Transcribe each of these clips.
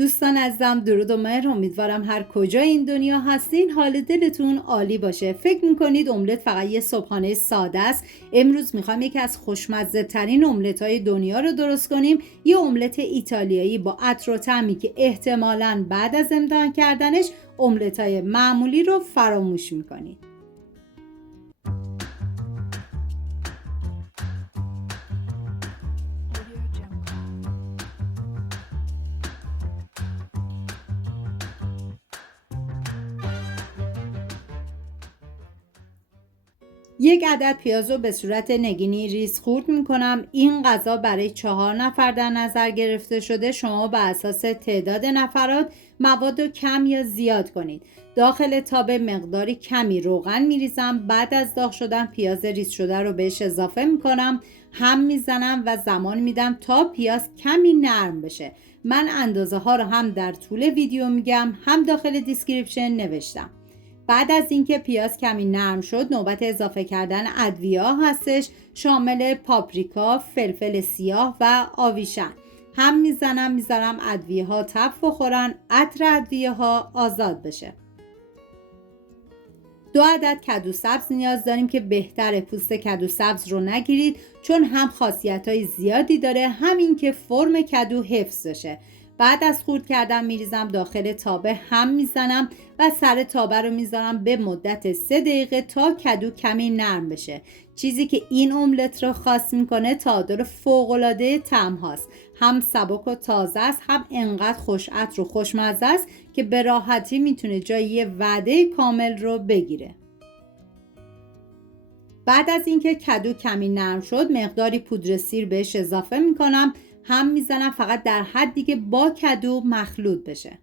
دوستان عزیزم، درود و مهر. امیدوارم هر کجا این دنیا هستین حال دلتون عالی باشه. فکر میکنید املت فقط یه صبحانه ساده است؟ امروز میخوام یکی از خوشمزه ترین املت های دنیا رو درست کنیم. یه املت ایتالیایی با عطر و طعمی که احتمالاً بعد از امتحان کردنش املت های معمولی رو فراموش میکنید. یک عدد پیاز رو به صورت نگینی ریز خورد میکنم. این غذا برای 4 نفر در نظر گرفته شده. شما بر اساس تعداد نفرات مواد رو کم یا زیاد کنید. داخل تاب مقداری کمی روغن میریزم. بعد از داغ شدن پیاز ریز شده رو بهش اضافه میکنم، هم میزنم و زمان میدم تا پیاز کمی نرم بشه. من اندازه ها رو هم در طول ویدیو میگم، هم داخل دیسکریپشن نوشتم. بعد از اینکه پیاز کمی نرم شد نوبت اضافه کردن ادویه هستش، شامل پاپریکا، فلفل سیاه و آویشن. هم میذارم ادویه ها تب بخورن، عطر ادویه ها آزاد بشه. 2 عدد کدو سبز نیاز داریم که بهتره پوست کدو سبز رو نگیرید، چون هم خاصیت‌های زیادی داره، همین که فرم کدو حفظ بشه. بعد از خورد کردن میریزم داخل تابه، هم میزنم و سر تابه رو میذارم به مدت 3 دقیقه تا کدو کمی نرم بشه. چیزی که این املت رو خاص میکنه تعادل فوق‌العاده طعم هاست. هم سبک و تازه است، هم انقدر خوش عطر و خوشمزه است که به راحتی میتونه جای یه وعده کامل رو بگیره. بعد از اینکه کدو کمی نرم شد مقداری پودر سیر بهش اضافه میکنم، هم میزنم فقط در حدی که با کدو مخلوط بشه.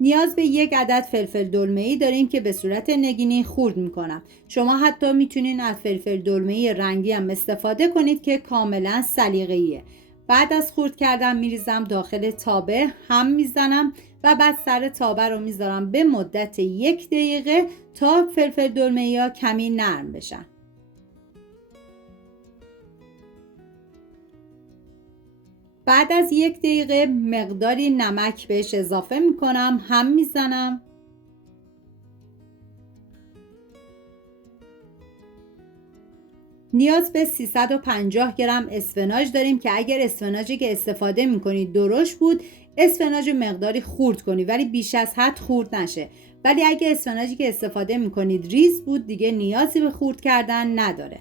نیاز به 1 عدد فلفل دلمه‌ای داریم که به صورت نگینی خورد میکنم. شما حتی میتونین از فلفل دلمه‌ای رنگی هم استفاده کنید که کاملا سلیقه‌ایه. بعد از خورد کردن میریزم داخل تابه، هم میزنم و بعد سر تابه رو میذارم به مدت 1 دقیقه تا فلفل دلمه‌ای ها کمی نرم بشن. بعد از 1 دقیقه مقداری نمک بهش اضافه میکنم، هم میزنم. نیاز به 350 گرم اسفناج داریم که اگر اسفناجی که استفاده میکنید درشت بود، اسفناج مقداری خورد کنید ولی بیش از حد خورد نشه. ولی اگر اسفناجی که استفاده میکنید ریز بود دیگه نیازی به خورد کردن نداره.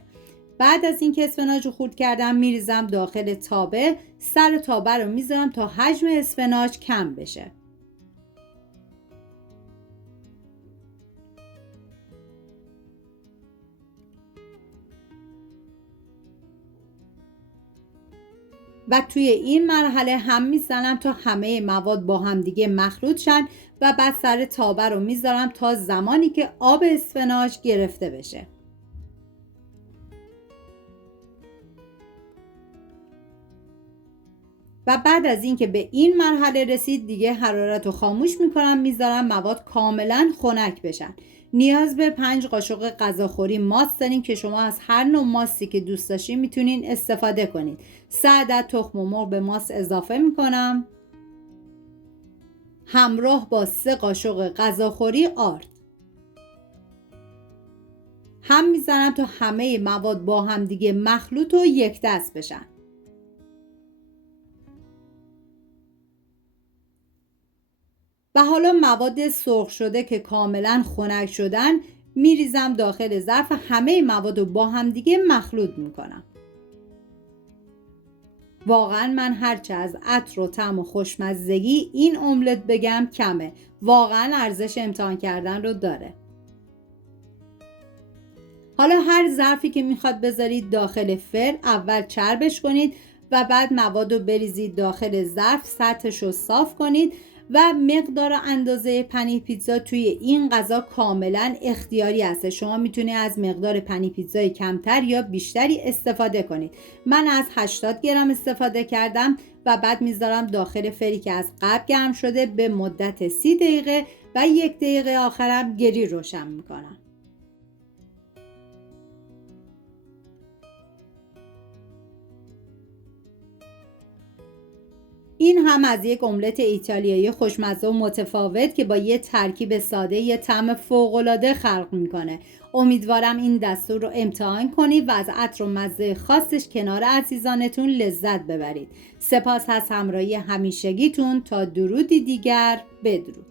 بعد از اینکه اسفناج رو خورد کردم میریزم داخل تابه، سر تابه رو میذارم تا حجم اسفناج کم بشه. و توی این مرحله هم میزنم تا همه مواد با هم دیگه مخلوط شن و بعد سر تابه رو میذارم تا زمانی که آب اسفناج گرفته بشه. و بعد از اینکه به این مرحله رسید دیگه حرارت رو خاموش میکنم، میذارم مواد کاملا خنک بشن. نیاز به 5 قاشق غذاخوری ماست داریم که شما از هر نوع ماستی که دوست داشتین میتونین استفاده کنید. 3 عدد تخم مرغ به ماست اضافه میکنم همراه با 3 قاشق غذاخوری آرد. هم میزنم تا همه مواد با هم دیگه مخلوط و یک دست بشن. و حالا مواد سرخ شده که کاملا خنک شدن میریزم داخل ظرف، همه مواد رو با هم دیگه مخلوط میکنم. واقعا من هرچه از عطر و طعم و خوشمزگی این املت بگم کمه. واقعا ارزش امتحان کردن رو داره. حالا هر ظرفی که میخواد بذارید داخل فرن اول چربش کنید و بعد مواد رو بریزید داخل ظرف، سطحش رو صاف کنید و مقدار اندازه پنیر پیتزا توی این غذا کاملا اختیاری هست. شما میتونید از مقدار پنیر پیتزای کمتر یا بیشتری استفاده کنید. من از 80 گرم استفاده کردم و بعد میذارم داخل فری که از قبل گرم شده به مدت 30 دقیقه و 1 دقیقه آخرم گری روشن میکنم. این هم از یک املت ایتالیایی خوشمزه و متفاوت که با یه ترکیب ساده یه طعم فوق‌العاده خلق میکنه. امیدوارم این دستور رو امتحان کنید و از عطر و مزه خاصش کنار عزیزانتون لذت ببرید. سپاس از همراهی همیشگیتون. تا درودی دیگر، بدرود.